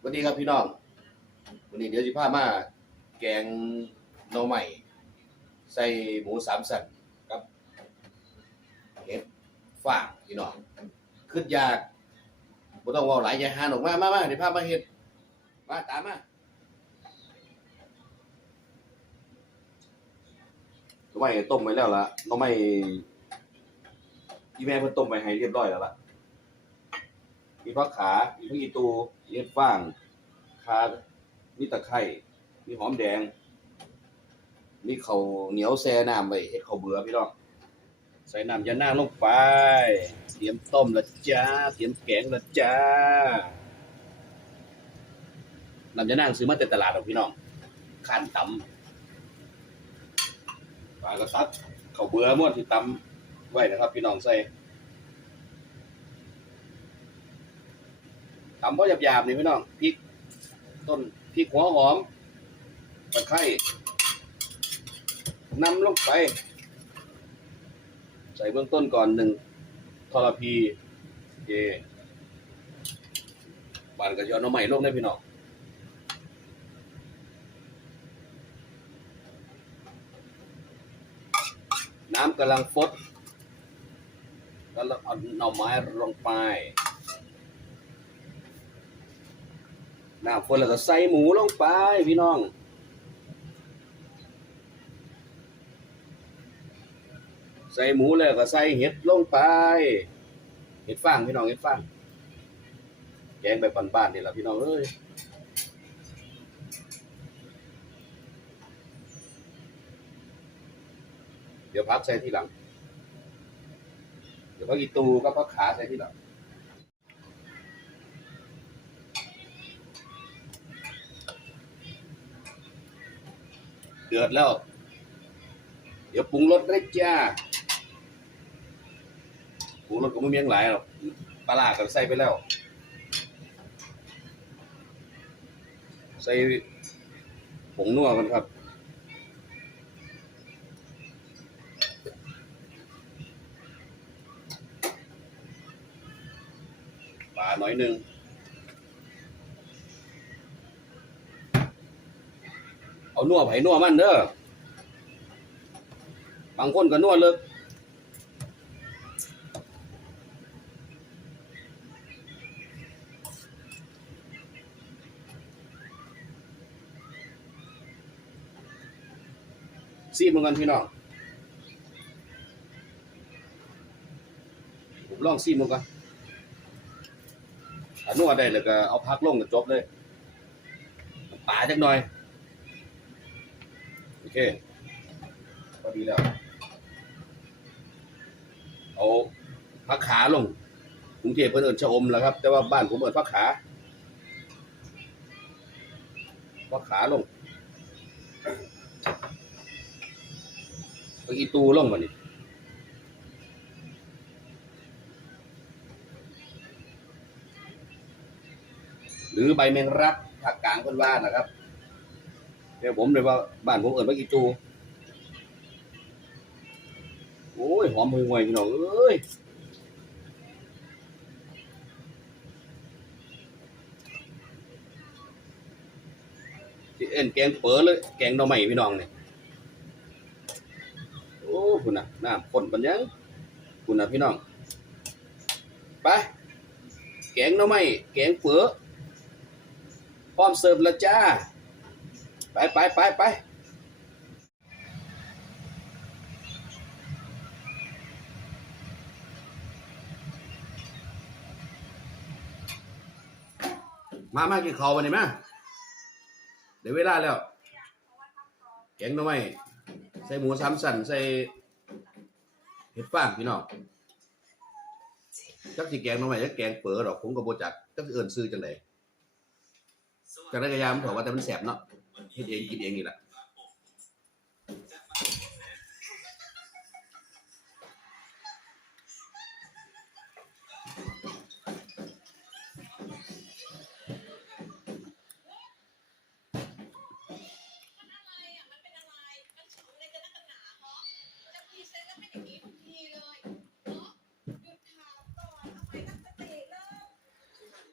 สวัสดีครับพี่น้อง วันนี้เดี๋ยวสิพามา แกงหน่อใหม่ใส่หมูสามสันกับเห็ดฟางพี่น้องขึ้นยากบ่ต้องว่าหลายอย่าหานออกมามามาเดี๋ยวพามาเฮ็ดมาตามมาหน่อไม้ต้มไว้แล้วล่ะหน่อไม้ที่แม่เพิ่นต้มไว้ให้เรียบร้อยแล้วล่ะ ผักขามีผักอีตูมีเห็ดฟางคามีตะไคร้มีหอมแดง มีข้าวเหนียวแช่น้ำไว้เฮ็ดข้าวเบื่อพี่น้องใส่น้ำยาหน้างลงไป เตรียมต้มละจ้า เตรียมแกงละจ้า น้ำยาหน้างซื้อมาแต่ตลาดหรอกพี่น้องข้านตำปลากระซัดข้าวเบื่อม้วนที่ตำไว้นะครับ พี่น้องใส่ ตำพอหยาบๆนี่พี่น้องพริก ต้นพริกหัวหอมตะไคร้นำลงไป ใส่เบื้องต้นก่อนหนึ่งทรพีเคบานกระยอนเอาใหม่ลงได้พี่น้องน้ำกำลังฟดแล้วเราเอาหน่อไม้ลงไป น้ำฝนแล้วก็ใส่หมูลงไปพี่น้องใส่หมูแล้วก็ใส่เห็ดลงไปเห็ดฟางพี่น้องเห็ดฟางแกงแบบบ้านๆนี่แหละพี่น้องเอ้ยเดี๋ยวพักใส่ที่หลัง เดี๋ยวพักอีตูก็พักขาใส่ที่หลัง เดือดแล้ว เดี๋ยวปรุงรสได้จ้าปรุงรสก็ไม่มีอย่างหลายหรอกปลาร้าก็ใส่ไปแล้ว ใส่ผงนัวกันครับปลาหน่อยหนึ่ง เอานัวไผ่นัวมันเด้อบางคนก็นัวเลิกซีดเหมือนกันพี่น้องผมลองซีดเหมือนกันนัวได้แล้วก็เอาพักลงก็จบเลยปลาจักหน่อย เคพอดีแล้ว เอาพักขาลงกรุงเทพเพิ่นเอิ้นชะอมแล้วครับ แต่ว่าบ้านผมเอิ้นพักขาพักขาลงเอาอีตูลงมานี่หรือใบแมงรักภาคกลางเพิ่นว่านะครับ เดี๋ยวผมเลยว่าบ้านผมเอิญว่าอีตูโอ้ยหอมมือไวพี่น้องเอ้ยที่เอ็นแกงเป๋อเลยแกงหน่อไม้พี่น้องเนี่ยโอ้คุณน่ะน้ำข้นปัญญังคุณน่ะพี่น้องไปแกงหน่อไม้แกงเป๋อพร้อมเสิร์ฟแล้วจ้า ไปไปไปไปมามากินข้าววันนี้มาเดี๋ยวเวลาแล้ว แกงหน่อไม้ใส่หมูสามสันใส่เห็ดฟางพี่น้องจักสิแกงหน่อไม้จักแกงเป๋อดอกผมก็บ่จักจักสิเอิ้นซื้อจังไดจังได๋ก็ยามนเถอะว่าแต่มันแสบเนาะ เฮ็ดเอง